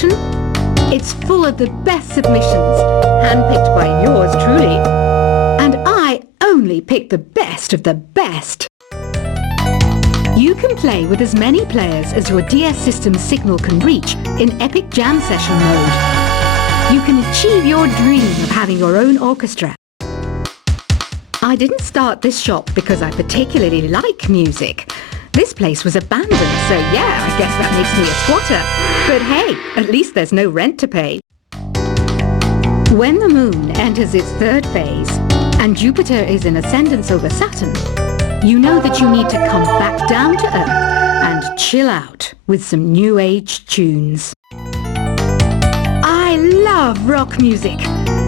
selection. It's full of the best submissions, handpicked by yours truly. And I only pick the best of the best. You can play with as many players as your DS system's signal can reach in Epic Jam Session mode. You can achieve your dream of having your own orchestra. I didn't start this shop because I particularly like music. This place was abandoned, so yeah, I guess that makes me a squatter. But hey, at least there's no rent to pay. When the moon enters its third phase, and Jupiter is in ascendance over Saturn, you know that you need to come back down to Earth and chill out with some new age tunes. I love rock music.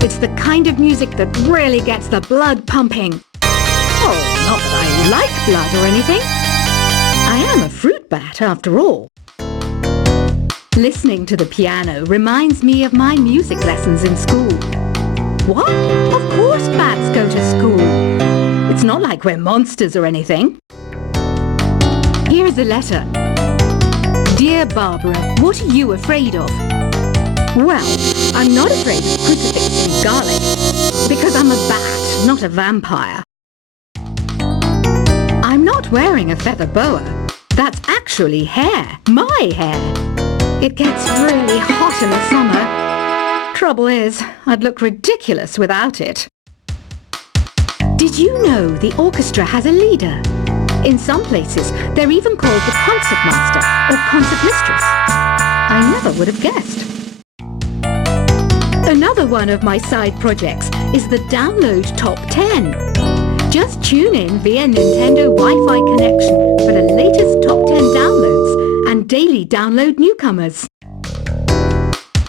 It's the kind of music that really gets the blood pumping. Oh, not that I like blood or anything. I am a fruit bat after all. Listening to the piano reminds me of my music lessons in school. What? Of course bats go to school. It's not like we're monsters or anything. Here's a letter. Dear Barbara, what are you afraid of? Well, I'm not afraid of crucifixes and garlic, because I'm a bat, not a vampire. I'm not wearing a feather boa. That's actually hair, my hair. It gets really hot in the summer. Trouble is, I'd look ridiculous without it. Did you know the orchestra has a leader? In some places, they're even called the concertmaster or concertmistress. I never would have guessed. Another one of my side projects is the Download Top 10. Just tune in via Nintendo Wi-Fi connection for the latest Top 10 downloads and daily download newcomers.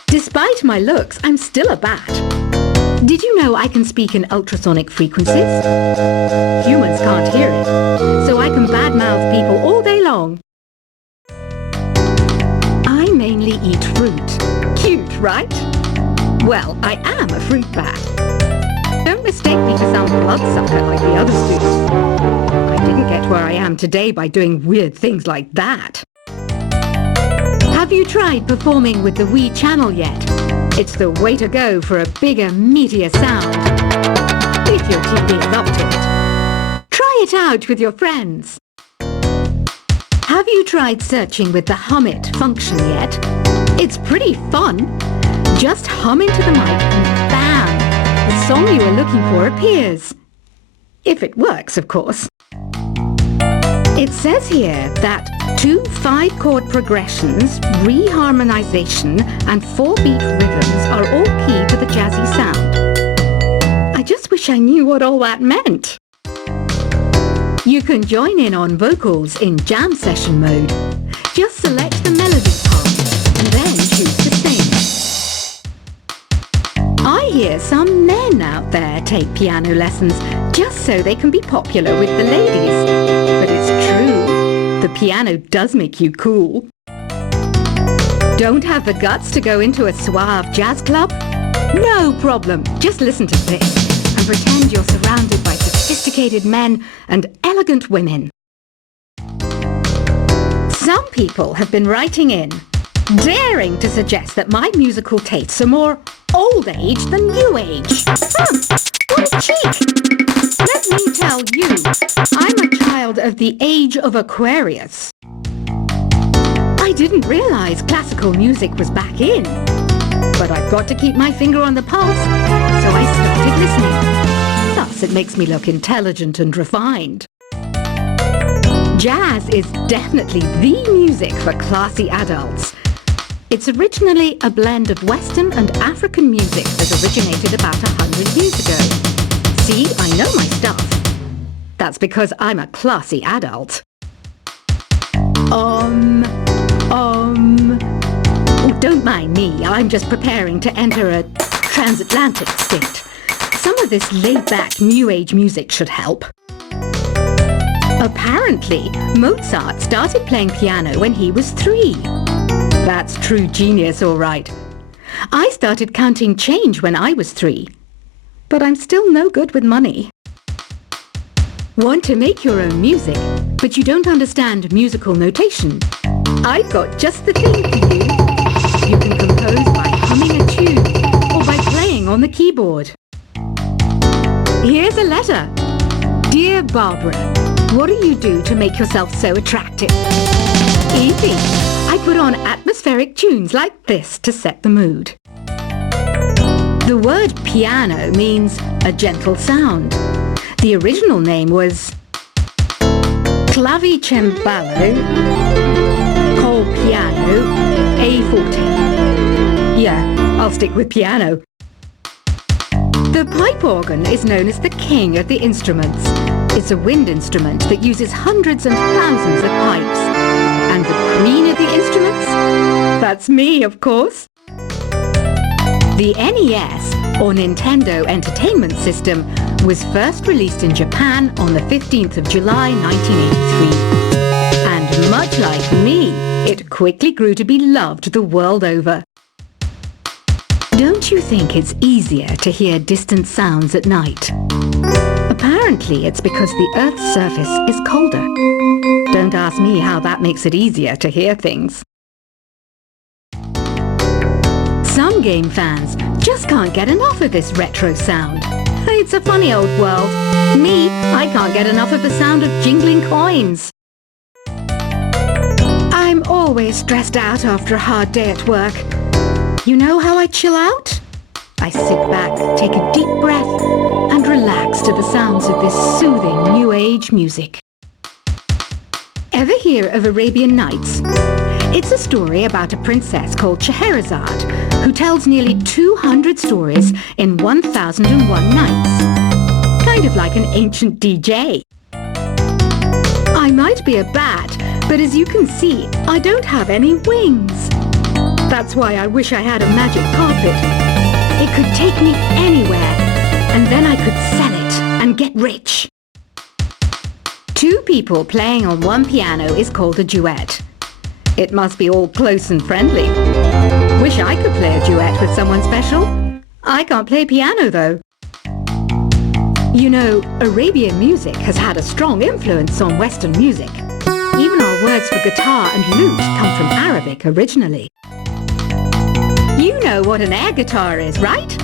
Despite my looks, I'm still a bat. Did you know I can speak in ultrasonic frequencies? Humans can't hear it, so I can badmouth people all day long. I mainly eat fruit. Cute, right? Well, I am a fruit bat. Don't mistake me for some bloodsucker like the others do. I didn't get where I am today by doing weird things like that. Have you tried performing with the Wii channel yet? It's the way to go for a bigger, meatier sound. If your TV is up to it. Try it out with your friends. Have you tried searching with the Hum It function yet? It's pretty fun. Just hum into the mic and bam! The song you are looking for appears. If it works, of course. It says here that 2 5-chord progressions, reharmonization, and 4-beat rhythms are all key to the jazzy sound. I just wish I knew what all that meant. You can join in on vocals in jam session mode. Just select the melody part and then choose to sing. I hear some men out there take piano lessons just so they can be popular with the ladies. But it's true, the piano does make you cool. Don't have the guts to go into a suave jazz club? No problem, just listen to this and pretend you're surrounded by sophisticated men and elegant women. Some people have been writing in, daring to suggest that my musical tastes are more old age than new age. What a cheek! Let me tell you, I'm a child of the age of Aquarius. I didn't realize classical music was back in, but I've got to keep my finger on the pulse, so I started listening. Thus, it makes me look intelligent and refined. Jazz is definitely the music for classy adults. It's originally a blend of Western and African music that originated about 100 years ago. See, I know my stuff. That's because I'm a classy adult. Oh, don't mind me. I'm just preparing to enter a transatlantic state. Some of this laid-back New Age music should help. Apparently, Mozart started playing piano when he was 3. That's true genius, all right. I started counting change when I was 3. But I'm still no good with money. Want to make your own music, but you don't understand musical notation? I've got just the thing for you. You can compose the keyboard. Here's a letter. Dear Barbara, what do you do to make yourself so attractive? Easy. I put on atmospheric tunes like this to set the mood. The word piano means a gentle sound. The original name was clavicembalo col piano a forte. Yeah, I'll stick with piano. The pipe organ is known as the king of the instruments. It's a wind instrument that uses hundreds and thousands of pipes. And the queen of the instruments? That's me, of course. The NES, or Nintendo Entertainment System, was first released in Japan on the 15th of July 1983. And much like me, it quickly grew to be loved the world over. Don't you think it's easier to hear distant sounds at night? Apparently it's because the Earth's surface is colder. Don't ask me how that makes it easier to hear things. Some game fans just can't get enough of this retro sound. It's a funny old world. Me, I can't get enough of the sound of jingling coins. I'm always stressed out after a hard day at work. You know how I chill out? I sit back, take a deep breath, and relax to the sounds of this soothing New Age music. Ever hear of Arabian Nights? It's a story about a princess called Scheherazade, who tells nearly 200 stories in 1001 nights. Kind of like an ancient DJ. I might be a bat, but as you can see, I don't have any wings. That's why I wish I had a magic carpet. It could take me anywhere, and then I could sell it and get rich. Two people playing on one piano is called a duet. It must be all close and friendly. Wish I could play a duet with someone special. I can't play piano though. You know, Arabian music has had a strong influence on Western music. Even our words for guitar and lute come from Arabic originally. You know what an air guitar is, right?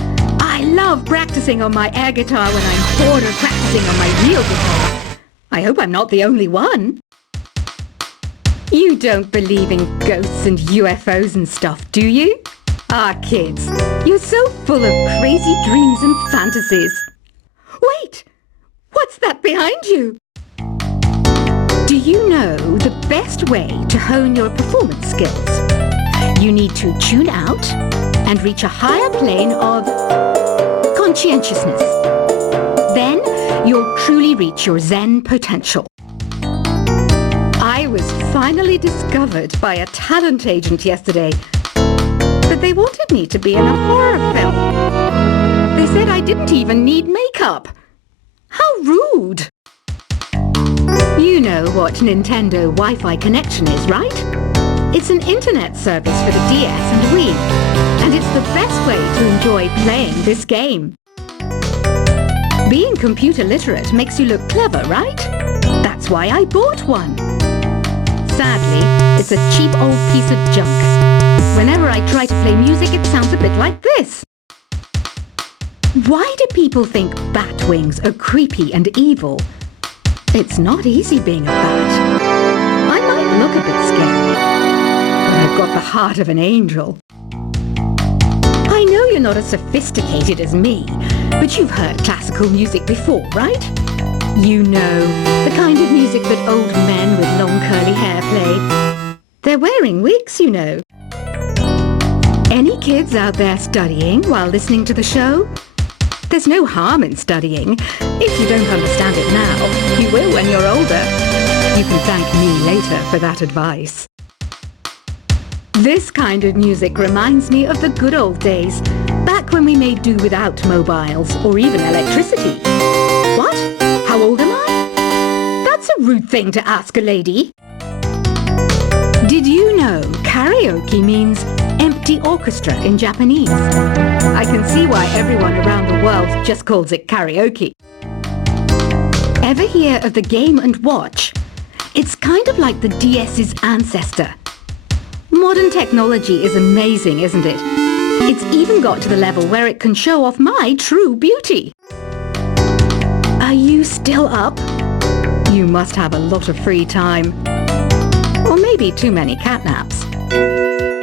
I love practicing on my air guitar when I'm bored of practicing on my real guitar. I hope I'm not the only one. You don't believe in ghosts and UFOs and stuff, do you? Ah, kids, you're so full of crazy dreams and fantasies. Wait! What's that behind you? Do you know the best way to hone your performance skills? You need to tune out and reach a higher plane of conscientiousness. Then you'll truly reach your Zen potential. I was finally discovered by a talent agent yesterday, but they wanted me to be in a horror film. They said I didn't even need makeup. How rude! You know what Nintendo Wi-Fi connection is, right? It's an internet service for the DS and Wii, and it's the best way to enjoy playing this game. Being computer literate makes you look clever, right? That's why I bought one. Sadly, it's a cheap old piece of junk. Whenever I try to play music, it sounds a bit like this. Why do people think bat wings are creepy and evil? It's not easy being a bat. I might look a bit scary, but I've got the heart of an angel. I know you're not as sophisticated as me, but you've heard classical music before, right? You know, the kind of music that old men with long curly hair play. They're wearing wigs, you know. Any kids out there studying while listening to the show? There's no harm in studying. If you don't understand it now, you will when you're older. You can thank me later for that advice. This kind of music reminds me of the good old days, back when we made do without mobiles or even electricity. What? How old am I? That's a rude thing to ask a lady. Did you know karaoke means empty orchestra in Japanese? I can see why everyone around the world just calls it karaoke. Ever hear of the Game & Watch? It's kind of like the DS's ancestor. Modern technology is amazing, isn't it? It's even got to the level where it can show off my true beauty. Are you still up? You must have a lot of free time. Or maybe too many catnaps.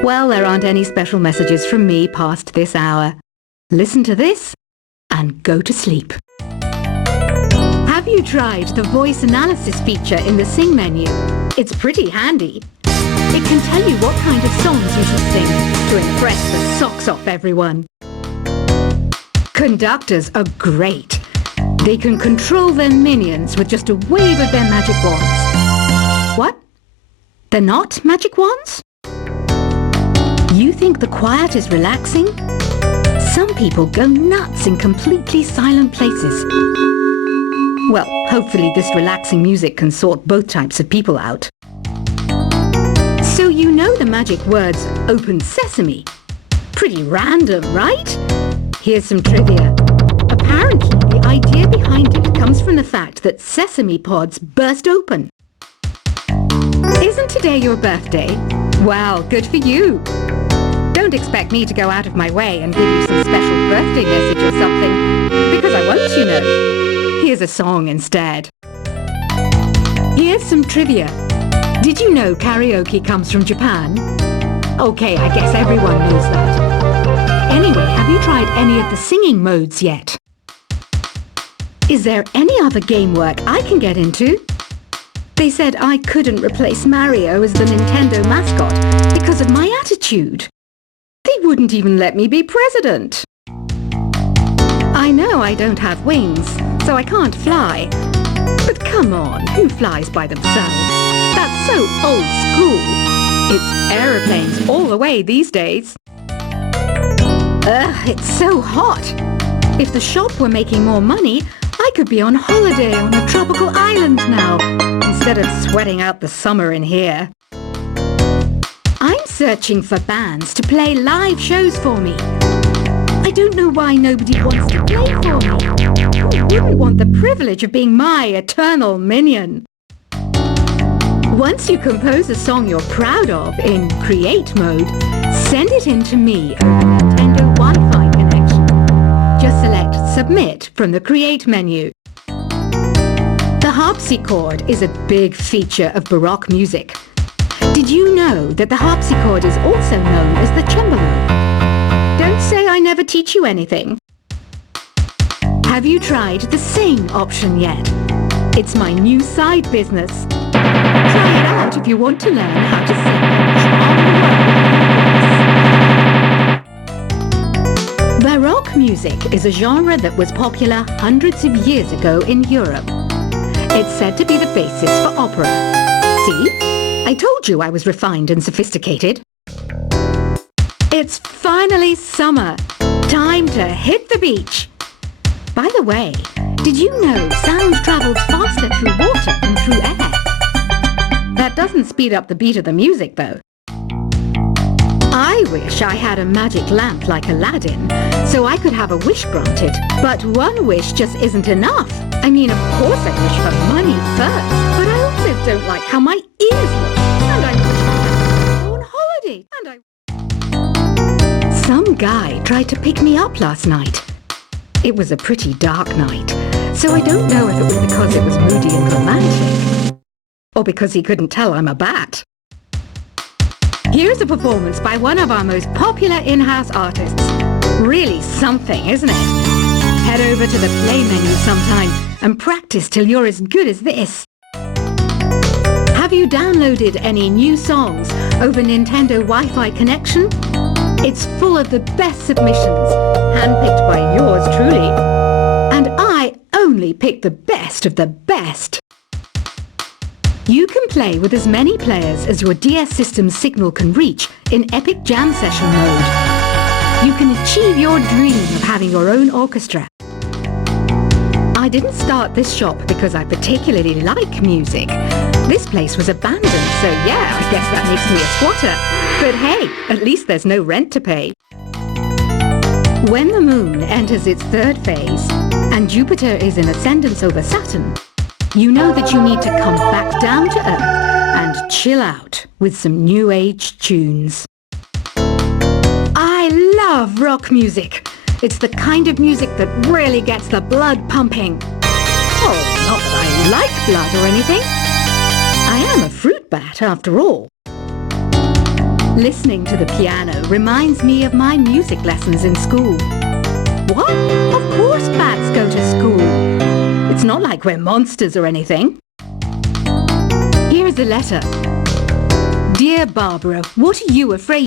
Well, there aren't any special messages from me past this hour. Listen to this and go to sleep. Have you tried the voice analysis feature in the Sing menu? It's pretty handy. It can tell you what kind of songs you should sing to impress the socks off everyone. Conductors are great. They can control their minions with just a wave of their magic wands. What? They're not magic wands? You think the quiet is relaxing? Some people go nuts in completely silent places. Well, hopefully this relaxing music can sort both types of people out. So you know the magic words "Open Sesame." Pretty random, right? Here's some trivia. Apparently, the idea behind it comes from the fact that sesame pods burst open. Isn't today your birthday? Well, good for you. Don't expect me to go out of my way and give you some special birthday message or something, because I won't, you know. Here's a song instead. Here's some trivia. Did you know karaoke comes from Japan? Okay, I guess everyone knows that. Anyway, have you tried any of the singing modes yet? Is there any other game work I can get into? They said I couldn't replace Mario as the Nintendo mascot because of my attitude. They wouldn't even let me be president. I know I don't have wings, so I can't fly. But come on, who flies by themselves? That's so old school. It's aeroplanes all the way these days. Ugh, it's so hot. If the shop were making more money, I could be on holiday on a tropical island now, instead of sweating out the summer in here. I'm searching for bands to play live shows for me. I don't know why nobody wants to play for me. Who wouldn't want the privilege of being my eternal minion? Once you compose a song you're proud of in Create mode, send it in to me over Nintendo Wi-Fi connection. Just select Submit from the Create menu. The harpsichord is a big feature of Baroque music. Did you know that the harpsichord is also known as the cembalo? Don't say I never teach you anything. Have you tried the Sing option yet? It's my new side business. Try it out if you want to learn how to sing on the world. Baroque music is a genre that was popular hundreds of years ago in Europe. It's said to be the basis for opera. See? I told you I was refined and sophisticated. It's finally summer. Time to hit the beach. By the way, did you know sound travels faster through water than through air? That doesn't speed up the beat of the music, though. I wish I had a magic lamp like Aladdin, so I could have a wish granted. But one wish just isn't enough. I mean, of course I wish for money first, but I also don't like how my ears look. And I wish I could go on holiday. Some guy tried to pick me up last night. It was a pretty dark night, so I don't know if it was because it was moody and romantic, or because he couldn't tell I'm a bat. Here's a performance by one of our most popular in-house artists. Really something, isn't it? Head over to the play menu sometime and practice till you're as good as this. Have you downloaded any new songs over Nintendo Wi-Fi connection? It's full of the best submissions, handpicked by yours truly. And I only pick the best of the best. You can play with as many players as your DS system's signal can reach in Epic Jam Session mode. You can achieve your dream of having your own orchestra. I didn't start this shop because I particularly like music. This place was abandoned, so yeah, I guess that makes me a squatter. But hey, at least there's no rent to pay. When the moon enters its third phase and Jupiter is in ascendance over Saturn, you know that you need to come back down to Earth and chill out with some new age tunes. I love love rock music. It's the kind of music that really gets the blood pumping. Oh, not that I like blood or anything. I am a fruit bat after all. Listening to the piano reminds me of my music lessons in school. What? Of course bats go to school. It's not like we're monsters or anything. Here is a letter. Dear Barbara, what are you afraid